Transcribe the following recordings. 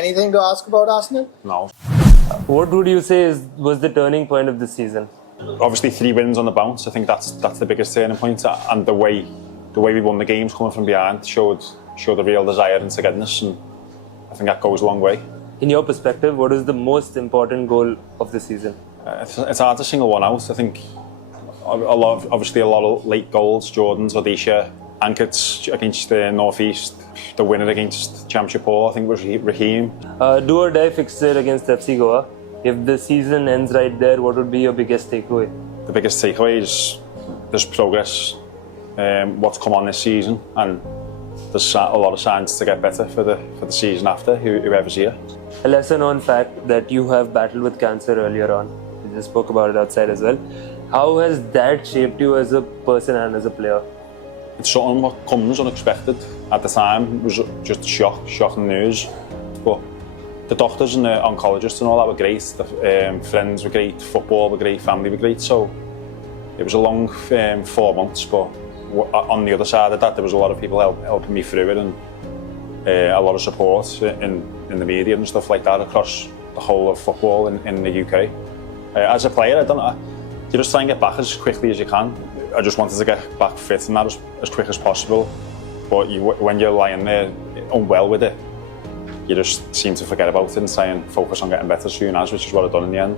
anything to ask about Arsenal? No. What would you say was the turning point of the season? Obviously 3 wins on the bounce. I think that's the biggest turning point, and the way we won the games coming from behind showed a real desire and togetherness, and I think that goes a long way. In your perspective, what is the most important goal of the season? It's hard to single one out. I think a lot of late goals. Jordan's, Odisha, Ankert's against the North East, the winner against Championship Hall, I think was Raheem. Do or die fixture against FC Goa. If the season ends right there, what would be your biggest takeaway? The biggest takeaway is there's progress. What's come on this season, and there's a lot of signs to get better for the season after, whoever's here. A lesser-known fact that you have battled with cancer earlier on. We just spoke about it outside as well. How has that shaped you as a person and as a player? It's something that comes unexpected. At the time, it was just shocking news. But the doctors and the oncologists and all that were great. The friends were great, football were great, family were great. So it was a long 4 months, but on the other side of that, there was a lot of people helping me through it, and a lot of support in the media and stuff like that across the whole of football in the UK. As a player, you just try and get back as quickly as you can. I just wanted to get back fit and that as quick as possible. But when you're lying there unwell with it, you just seem to forget about it and try and focus on getting better soon as, which is what I've done in the end.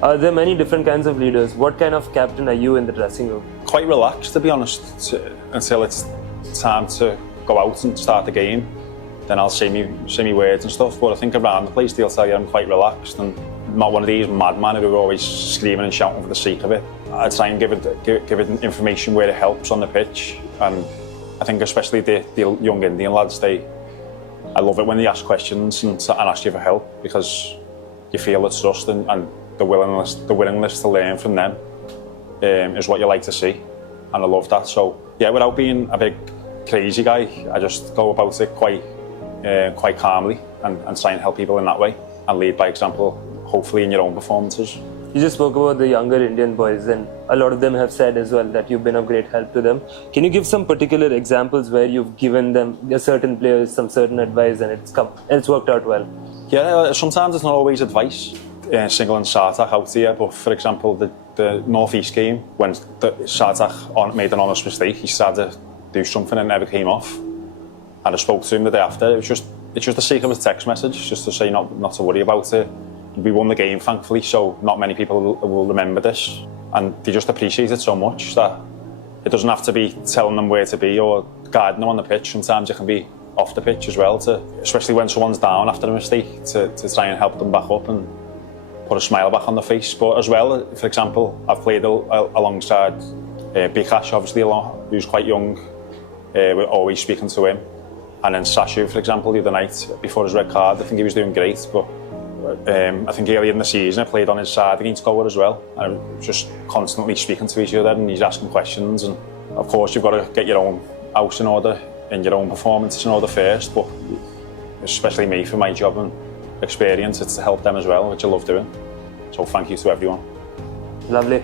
There are many different kinds of leaders. What kind of captain are you in the dressing room? Quite relaxed, to be honest, until it's time to go out and start the game. Then I'll say me words and stuff. But I think around the place they'll tell you I'm quite relaxed and not one of these madmen who are always screaming and shouting for the sake of it. I try and give it information where it helps on the pitch. And I think especially the young Indian lads, I love it when they ask questions and ask you for help, because you feel the trust and the willingness to learn from them is what you like to see, and I love that. So yeah, without being a big crazy guy, I just go about it quite calmly and try and help people in that way and lead by example, hopefully in your own performances. You just spoke about the younger Indian boys, and a lot of them have said as well that you've been of great help to them. Can you give some particular examples where you've given them, certain players, some certain advice and it's worked out well? Yeah, sometimes it's not always advice. Singling Sartak out here, but for example, the North East game, when Sartak made an honest mistake, he started to do something and it never came off. And I spoke to him the day after. It's just the sake of a text message, just to say not to worry about it. We won the game, thankfully, so not many people will remember this, and they just appreciate it so much that it doesn't have to be telling them where to be or guiding them on the pitch. Sometimes it can be off the pitch as well, especially when someone's down after a mistake, to try and help them back up and put a smile back on their face. But as well, for example, I've played alongside Bikash, obviously, who's quite young. We're always speaking to him. And then Sashu, for example, the other night, before his red card, I think he was doing great. But I think earlier in the season, I played on his side against Goa as well. And just constantly speaking to each other, and he's asking questions. And of course, you've got to get your own house in order and your own performances in order first. But especially me, for my job and experience, it's to help them as well, which I love doing. So thank you to everyone. Lovely.